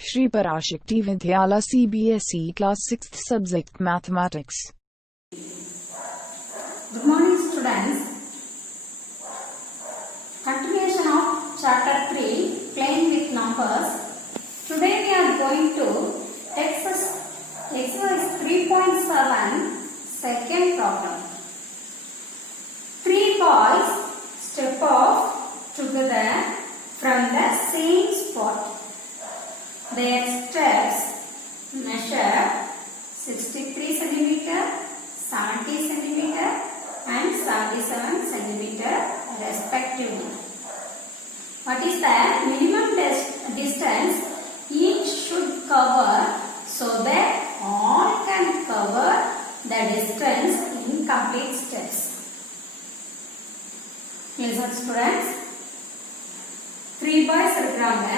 Shri Parashakti Vidyala CBSE Class 6th Subject Mathematics. Good morning students. Continuation of chapter 3 playing with numbers. Today we are going to exercise 3.7 second problem. Three boys step off together from the same spot. Their steps measure 63 cm, 70 cm and 77 cm respectively. What is the minimum distance each should cover so that all can cover the distance in complete steps? Listen students. 3 boys இருக்காங்க.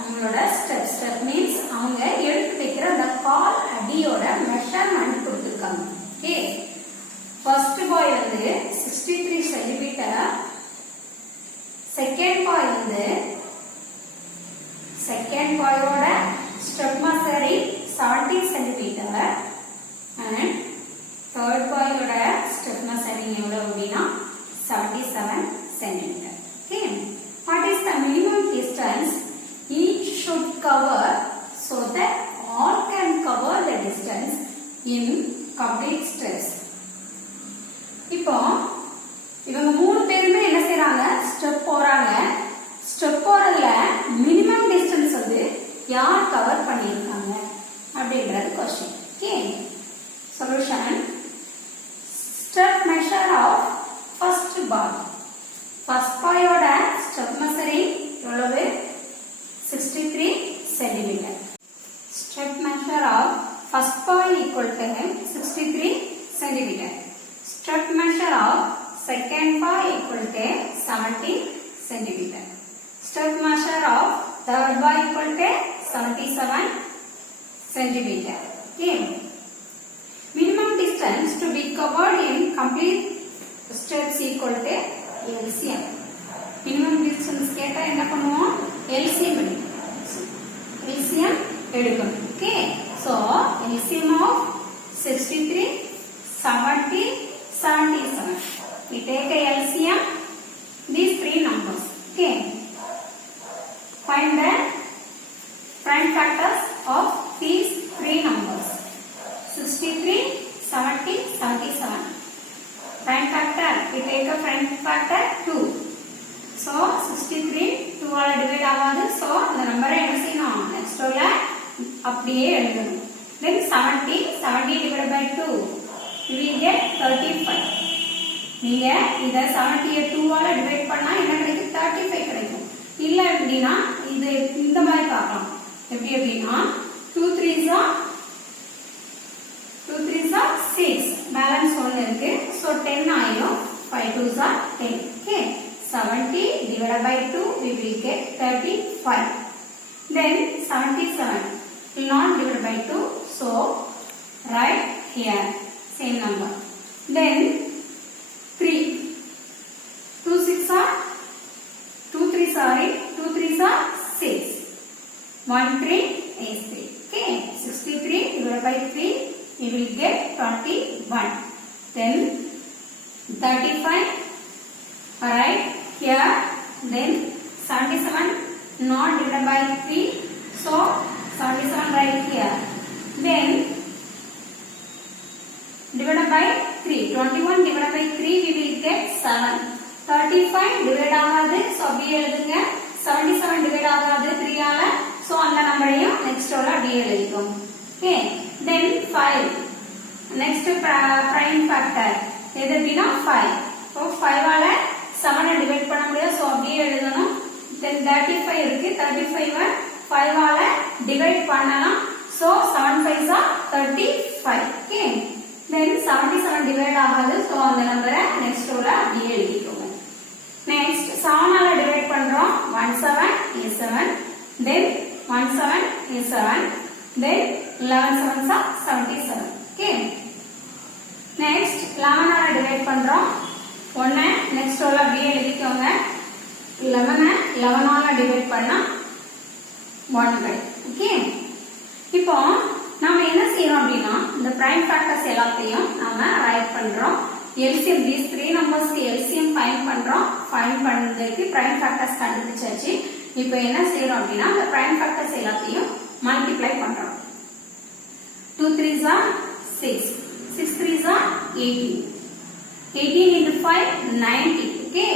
அவங்களோட step means அவங்க எடுத்து வைக்கிற அந்த கால் அடியோட measurement கொடுத்திருக்காங்க. Okay. First பாய் வந்து 63 cm, second boy வந்து செகண்ட் பாயோட step measuring 70 cm and third பாயோட ஸ்டெப் மெஷரிங் எவ்வளவு அப்படினா 77 cm. Okay. What is the minimum distance each should cover so that all can cover the distance in complete steps? இப்போ இவங்க மூணு பேருமே என்ன செய்றாங்க? ஸ்டெப் போறாங்க. ஸ்டெப் போறதுல மினிமம் டிஸ்டன்ஸ் வந்து யார் கவர் பண்ணிருக்காங்க அப்படின்றது question. Okay. Solution. Step measure of first boy. First பாயோட ஸ்டெப் மெஷரிங் எவ்வளவு? 63 cm. Step measure of first boy equal to 63 cm. Step measure of second boy equal to 70 cm. Step measure of third boy equal to 77 cm. Okay. Minimum distance to be covered in complete steps equal to LCM. Minimum distance கேட்டா என்ன பண்ணுவோம்? LCM எடுக்கணும். Okay. So, LCM of 63, 70, 77. We take a LCM, these three numbers. Okay. Find the prime factors of these three numbers. 63, 70, 77. Prime factor, we take a prime factor 2. So 63 2 ஆல divide ஆகாது. So அந்த நம்பரை என்ன செய்யணும்? Next ரோல அப்படியே எழுதணும். Then 70 divided by 2 you will get 35. நீங்க இத 70 2 ஆல டிவைட் பண்ணா என்ன கிடைக்கும்? 35 கிடைக்கும். இல்ல அப்படினா இது இந்த மாதிரி பார்க்கலாம். எப்படி அப்படினா 2 3s are 6. பேலன்ஸ் 1 இருக்கு. சோ 10 ஆயிடும். 5 2s are 10. Okay. 70 divided by 2 we will get 35. Then 77 will not divided by 2, so write here same number. Then 3 2 3s are 6. 1 3 is 3. Okay. 63 divided by 3 we will get 21. Then 35. Alright, here then 77 not divided by 3, so 77 right here. Then divided by 3, 21 divided by 3 we will get 7. 35 divided ஆகாது, so அப்படியே எழுதுங்க. 77 divided ஆகாது 3 ஆல, so அந்த நம்பரையும் next ரோல அப்படியே எழுதிக்கோங்க. Okay, then 5. Next prime factor எது அப்படினா 5. So 5 ஆல 7 டிவைட் பண்ண முடியாது. சோ அப்படியே எழுதணும். then 35 இருக்கு. 35 5 ஆல டிவைட் பண்ணலாம். So 7 5s are 35. Okay. then 77 divide ஆகாது. சோ அந்த நம்பரை நெக்ஸ்ட் ரோல அப்படியே எழுதிக்கோங்க. நெக்ஸ்ட் 7 ஆல டிவைட் பண்றோம். 1 7 is 7. then 1 7 is 7. then 11 7s are 77. Okay. Next 11 ஆல டிவைட் பண்றோம். 1 நெக்ஸ்ட் ரோல அப்படியே எழுதிக்கோங்க. 11 ஆல டிவைட் பண்ணா 1 கிடைக்கும். ஓகே, இப்போ நாம என்ன செய்யறோம் அப்படின்னா இந்த பிரைம் ஃபேக்டர்ஸ் எல்லாத்தையும் நாம ரைட் பண்றோம். எல்சிஎம் these three நம்பர்ஸ்க்கு எல்சிஎம் ஃபைண்ட் பண்றோம். ஃபைண்ட் பண்ணதுக்கு பிரைம் ஃபேக்டர்ஸ் கண்டுபிடிச்சாச்சு. இப்போ என்ன செய்யறோம் அப்படின்னா இந்த பிரைம் ஃபேக்டர்ஸ் எல்லாத்தையும் மல்டிப்ளை பண்றோம். 2 3s are 6, 6 3s are 18, 18 into 5 90. Okay,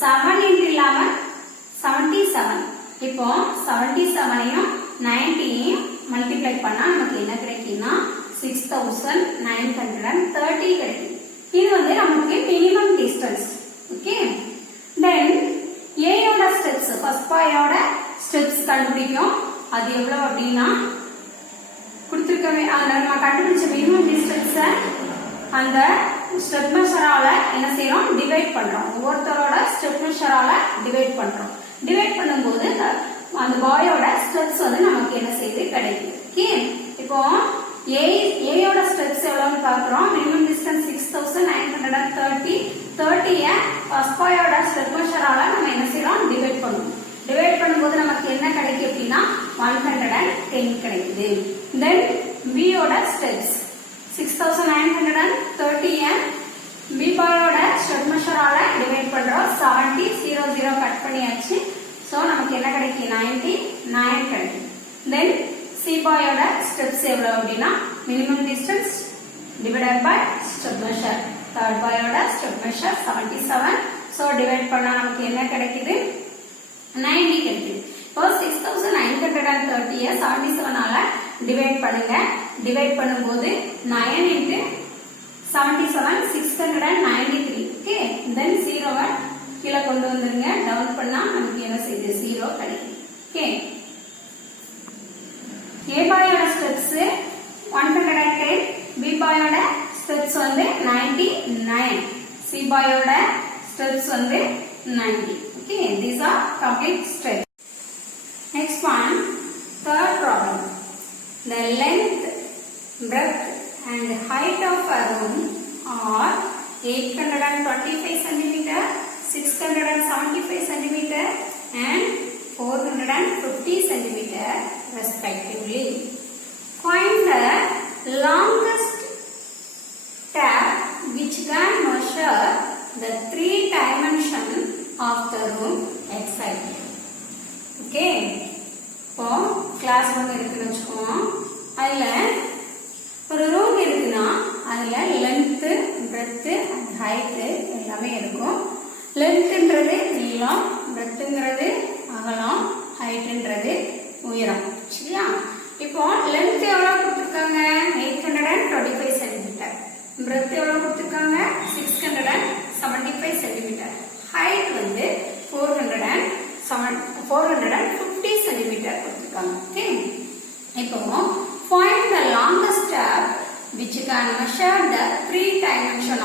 7 into 11 77. இப்போ 77ஐயும் 90ஐயும் மல்டிப்ளை பண்ணா நமக்கு என்ன கிடைக்கும்னா 6930 கிடைக்கும். இது வந்து நமக்கு minimum distance. Okay, then A யோட ஸ்டெப்ஸ், ஃபர்ஸ்ட் பாயோட ஸ்டெப்ஸ் கண்டுபிடிக்கும். அது எவ்வளவு அப்படின்னா கொடுத்திருக்கவே நம்ம கண்டுபிடிச்ச மினிமம் டிஸ்டன்ஸ் அந்த ஸ்டெப் மெஷரால என்ன செய்யறோம், டிவைட் பண்றோம். ஒவ்வொருத்தரோட ஸ்டெப் மெஷரால டிவைட் பண்றோம். டிவைட் பண்ணும்போது அந்த பாயோட ஸ்டெப்ஸ் வந்து நமக்கு என்ன செய்யுது கிடைக்குது. ஓகே, இப்போ ஏயோட ஸ்டெப்ஸ் எவ்வளவுன்னு பாக்குறோம். Minimum distance 6930. 30ய ஃபர்ஸ்ட் பாயோட ஸ்டெப் மெஷரால நம்ம என்ன செய்யறோம், டிவைட் பண்ணுவோம். டிவைட் பண்ணும்போது நமக்கு என்ன கிடைக்கும் அப்படின்னா 110 கிடைக்குது. தென் B யோட ஸ்டெப்ஸ் 6930ய B பாயோட ஸ்டெப் மெஷரால டிவைட் பண்றோம். 70 00 கட் பண்ணியாச்சு. சோ நமக்கு என்ன கிடைக்கும், 99 கிடைக்கும். தென் C பாயோட ஸ்டெப்ஸ் எவ்வளவு அப்படின்னா minimum distance divided by step measure. Third பாயோட ஸ்டெப் மெஷர் 77. சோ டிவைட் பண்ணா நமக்கு என்ன கிடைக்குது, 90 கிடைக்குது. இப்போ 6930ய 77 ஆல டிவைட் பண்ணுங்க. டிவைட் பண்ணும்போது 9 into 77 693. ஓகே, தென் 0வை கீழே கொண்டு வந்துருங்க. டவுன் பண்ணா நமக்கு என்ன செய்யுது, 0 கிடைக்கும். ஓகே, A பாயோட ஸ்டெப்ஸ் 110, B பாயோட ஸ்டெப்ஸ் வந்து 99, C பாயோட ஸ்டெப்ஸ் வந்து 90. Okay, these are complete steps. Next one, third problem. The length, breadth and height of a room are 825 cm, 675 cm and 450 cm respectively. Find the longest tab which can measure the 3 dimensions of the room exactly. Okay, இப்போ class room இருக்குன்னு வச்சுக்கோம். அதுல ஒரு room இருக்குன்னா அதுல length, breadth and height எல்லாமே இருக்கும். லென்த்ன்றது நீளம், பிரெத்ங்கிறது அகலம், ஹைட்ன்றது உயரம். சரியா? இப்போ லென்த் எவ்வளவு கொடுத்திருக்காங்க, 825 சென்டிமீட்டர். பிரெத் எவ்வளவு கொடுத்திருக்காங்க, 675 சென்டிமீட்டர். ஹைட் வந்து 450 சென்டிமீட்டர் கொடுத்திருக்காங்க. ஓகே, இப்போ find the longest tab which can measure the 3 dimensions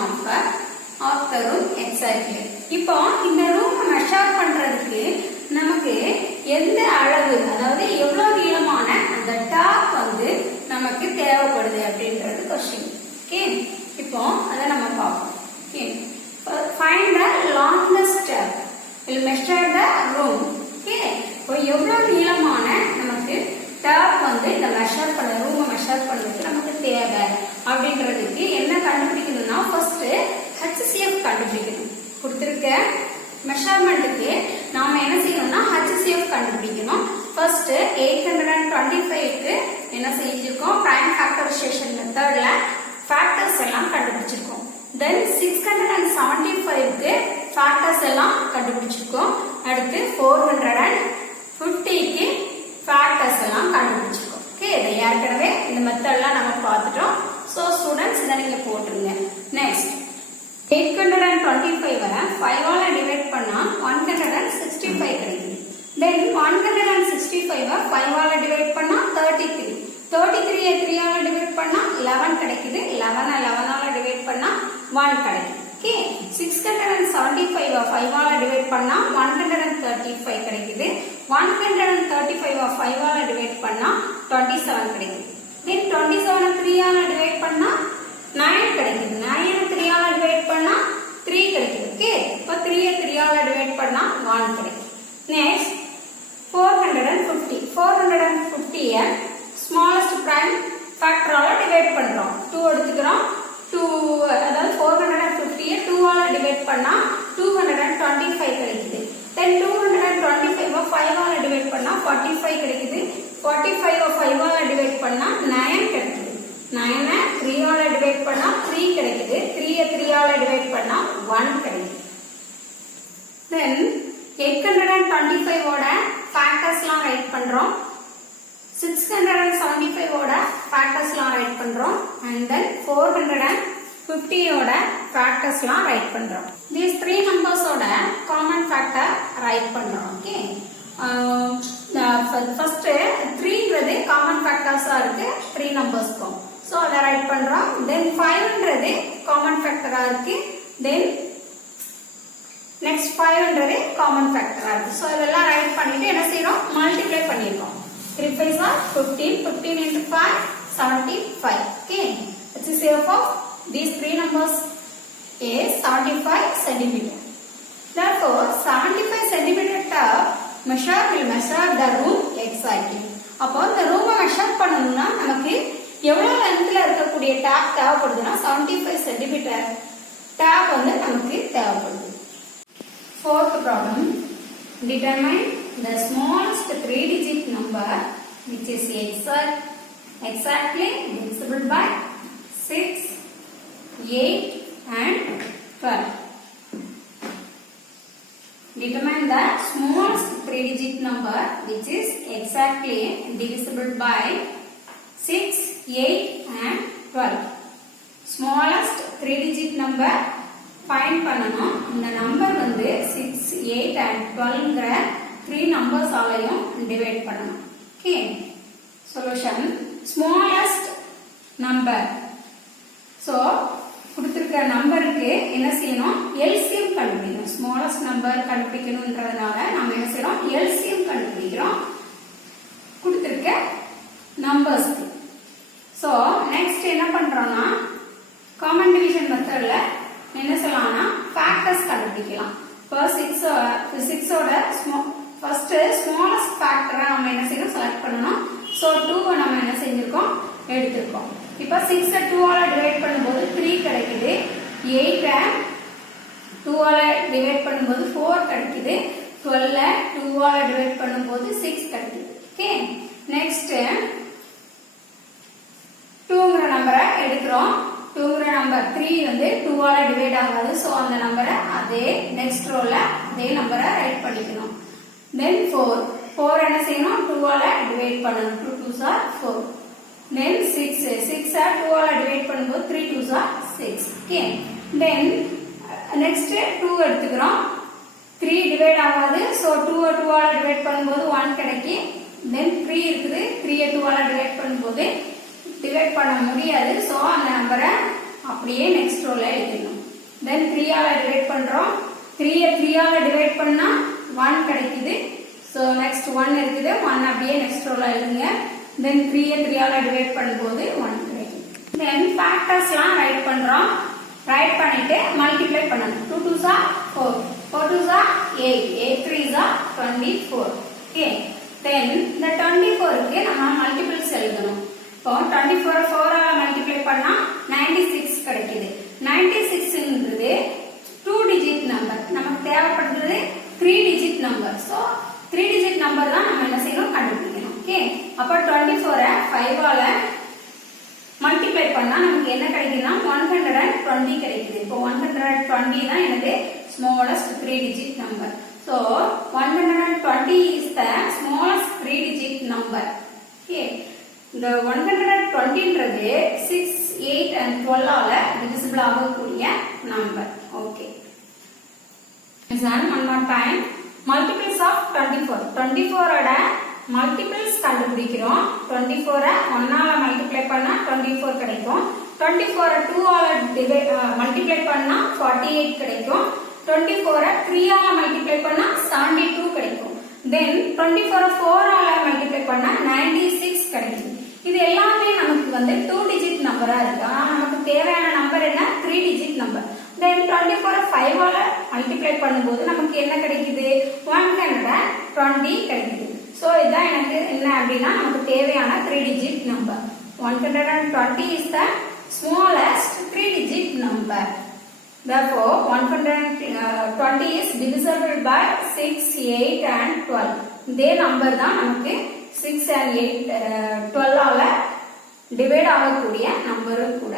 of the room exactly. இப்போ இந்த ரூம் மெஷர் பண்றதுக்கு நமக்கு எந்த அளவு, அதாவது எவ்வளவு நீளமான அந்த டாப் வந்து நமக்கு தேவைப்படுது அப்படின்றது क्वेश्चन. ஓகே, இப்போ அத நம்ம பார்ப்போம். Okay, find the longest tab will measure the room. Okay, இப்போ எவ்வளவு நீளமான நமக்கு டாப் வந்து இந்த மெஷர் பண்ண ரூமை மெஷர் பண்றதுக்கு நமக்கு தேவை அப்படின்றதுக்கு என்ன கண்டுபிடிக்கணும்னா ஃபர்ஸ்ட் HCF கண்டுபிடிக்கணும். கொடுத்திருக்க மெஷர்மெண்ட்டுக்கு நாம என்ன செய்யணும்னா HCF கண்டுபிடிக்கணும். ஃபர்ஸ்ட் 825க்கு என்ன செஞ்சிருக்கோம், பிரைம் ஃபேக்டரைசேஷன் மெத்தட்ல ஃபேக்டர்ஸ் எல்லாம் கண்டுபிடிச்சிருக்கோம். தென் 675க்கு ஃபேக்டர்ஸ் எல்லாம் கண்டுபிடிச்சிருக்கோம். அடுத்து 450க்கு ஃபேக்டர்ஸ் எல்லாம் கண்டுபிடிச்சிருக்கோம். ஓகே, இதை ஏற்கனவே இந்த மெத்தட்லாம் நம்ம பார்த்துட்டோம். சோ ஸ்டூடெண்ட்ஸ் இதை நீங்க போட்டுருங்க. நெக்ஸ்ட் 825 5 ஆல டிவைட் பண்ணா 165 கிடைக்குது. தென் 165 5 ஆல டிவைட் பண்ணா 33. 33 3 ஆல டிவைட் பண்ணா 11 கிடைக்குது. 11 11 ஆல டிவைட் பண்ணா 1 கிடைக்குது. ஓகே, 675 5 ஆல டிவைட் பண்ணா 135 கிடைக்குது. 135 5 ஆல டிவைட் பண்ணா 27 கிடைக்குது. தென் 27 3 ஆல டிவைட் பண்ணா 9 கிடைக்குது. 9 3 ஆல டிவைட் பண்ணா 3 கிடைக்குது. ஓகே, இப்போ 3 3 ஆல டிவைட் பண்ணா 1 கிடைக்குது. நெக்ஸ்ட் 450 450 ஸ்மாலஸ்ட் பிரைம் ஃபேக்டரால டிவைட் பண்றோம். 2 எடுத்துக்கிறோம். 2 அதாவது 450 2 ஆல டிவைட் பண்ணா 225 கிடைக்குது. then 225 5 ஆல டிவைட் பண்ணா 45 கிடைக்குது. 45 5 ஆல டிவைட் பண்ணா 9 கிடைக்குது. 9 3 ஆல டிவைட் பண்ணா 3 கிடைக்குது. 3 3 ஆல டிவைட் பண்ணா 1 கிடைக்குது. then 825 ஓட ஃபேக்டர்ஸ்லாம் ரைட் பண்றோம். 675 ஓட ஃபேக்டர்ஸ்லாம் ரைட் பண்றோம். and then 450 ஓட ஃபேக்டர்ஸ்லாம் ரைட் பண்றோம். these three numbers ஓட common factor ரைட் பண்றோம். ஓகே, first 3ன்றது common factors இருக்கு 3 நம்பர்ஸ்க்கும். சோ அத ரைட் பண்றோம். then 5ன்றது common factor இருக்கு. then next 5ன்றது common factor இருக்கு. சோ இதெல்லாம் ரைட் பண்ணிட்டு என்ன செய்றோம், multiply பண்ணிரோம். 3 5s are 15. 15 into 5 75. Okay, which is therefore these three numbers is 75 centimeter. Therefore 75 centimeter measure will measure the room exactly. அப்போ இந்த ரூமை மெஷர் பண்ணனும்னா நமக்கு எவ்வளவு லென்த்ல இருக்கக்கூடிய டேப் தேவைப்படுதுன்னா 75 centimeter டேப் வந்து நமக்கு தேவைப்படுது. Fourth problem, determine the smallest 3-digit number which is exactly divisible by 6, 8 and 12. Determine the smallest 3-digit number which is exactly divisible by 6, 8 and 12. Smallest 3-digit number find பண்ணனும். இந்த number வந்து 6, 8 and 12ங்கற 3 numbers ஆலயும் divide பண்ணனும். Okay, solution smallest number. So கொடுத்திருக்கிற நம்பருக்கு என்ன செய்யணும், LCM கண்டுபிடிக்கணும். smallest number கண்டுபிடிக்கணும்ன்றதனால நாம என்ன செய்றோம், LCM கண்டுபிடிக்கிறோம் கொடுத்திருக்க நம்பர்ஸ்க்கு. சோ நெக்ஸ்ட் என்ன பண்றோம்னா காமன் டிவிஷன் மெத்தட்ல என்ன சொல்லலாம்னா ஃபேக்டர்ஸ் கண்டுபிடிக்கலாம். இப்போ 6 ஓட ஃபர்ஸ்ட் ஸ்மாலஸ்ட் ஃபேக்டரை நம்ம என்ன செய்யணும், செலக்ட் பண்ணனும். சோ 2 நம்ம என்ன செஞ்சிருக்கோம், எடுத்துறோம். இப்போ 6 2 ஆல டிவைட் பண்ணும்போது 3 கிடைக்குது. 8 2 ஆல டிவைட் பண்ணும்போது 4 கிடைக்குது. 12 2 ஆல டிவைட் பண்ணும்போது 6 கிடைக்குது. ஓகே, நெக்ஸ்ட் 2ங்கற நம்பரை எடுக்கிறோம். 2ங்கற நம்பர் 3 வந்து 2 ஆல டிவைட் ஆகாது. சோ அந்த நம்பரை அதே நெக்ஸ்ட் ரோல அதே நம்பரை ரைட் பண்ணிக்கணும். then 4 என்ன செய்யணும், 2 ஆல டிவைட் பண்ணனும். 2 2s are 4. then 6 2 ஆல டிவைட் பண்ணும்போது 3 2s are 6. Okay, then next 2 எடுத்துக்கிறோம். 3 டிவைட் ஆகாது. சோ 2 ஆல டிவைட் பண்ணும்போது 1 கிடைக்கும். then 3 இருக்குது. 3 2 ஆல டிவைட் பண்ணும்போது டிவைட் பண்ண முடியாது. சோ அந்த நம்பரை அப்படியே நெக்ஸ்ட் ரோல எழுதிடணும். then 3 ஆல டிவைட் பண்றோம். 3 ஆல டிவைட் பண்ணா 1 கிடைக்குது. சோ நெக்ஸ்ட் 1 இருக்குது. 1 அப்படியே நெக்ஸ்ட் ரோல எழுதுங்க. then 3 ஆல டிவைட் பண்ணும்போது 1 கிடைக்கும். then ஃபேக்டர்ஸ்லாம் ரைட் பண்றோம். ரைட் பண்ணிட்டு மல்டிப்ளை பண்ணனும். 2 2s are 4, 4 2s are 8, 8 3s are 24. Okay, then இந்த 24க்கு நம்ம மல்டிபிள்ஸ் எழுதணும். இப்போ 24 4 ஆல மல்டிப்ளை பண்ணா 96 கிடைக்குது. 96ங்கிறது 2 டிஜிட் நம்பர். நமக்கு தேவைப்படுறது 3 digit number. So 3 digit number தான் நம்ம என்ன செய்யணும், கண்டுபிடிக்கணும். ஓகே, அப்ப 24 5 ஆல மல்டிப்ளை பண்ணா நமக்கு என்ன கிடைக்குதுன்னா 120 கிடைக்குது. இப்போ 120 தான் என்னது smallest 3 digit number. So 120 is the smallest 3 digit number. Okay, the 120ன்றது 6, 8 and 12 ஆல divisible ஆகக்கூடிய number. Okay, examine one more time. Multiples of 24. 24 ஓட மல்டிபிள்ஸ் கண்டுபிடிக்கிறோம். 24 1 ஆல மல்டிப்ளை பண்ணா 24 கிடைக்கும். 24 2 ஆல மல்டிப்ளை பண்ணா 48 கிடைக்கும். 24 3 ஆல மல்டிப்ளை பண்ணா 72 கிடைக்கும். then 24 4 ஆல மல்டிப்ளை பண்ணா 96 கிடைக்கும். இது எல்லாமே நமக்கு வந்து 2 டிஜிட் நம்பரா இருக்கு. ஆனா நமக்கு தேவையான நம்பர் என்ன, 3 டிஜிட் நம்பர். then 24 5 ஆல மல்டிப்ளை பண்ணும்போது நமக்கு என்ன கிடைக்குது, 120 கிடைக்குது. சோ இதான் எனக்கு என்ன அப்படின்னா நமக்கு தேவையான 3 digit number. 120 is the smallest 3 digit number. Therefore 120 is divisible by 6, 8 and 12. இதே நம்பர் தான் நமக்கு 6 and 8 12 ஆல டிவைட் ஆகக்கூடிய நம்பரும் கூட.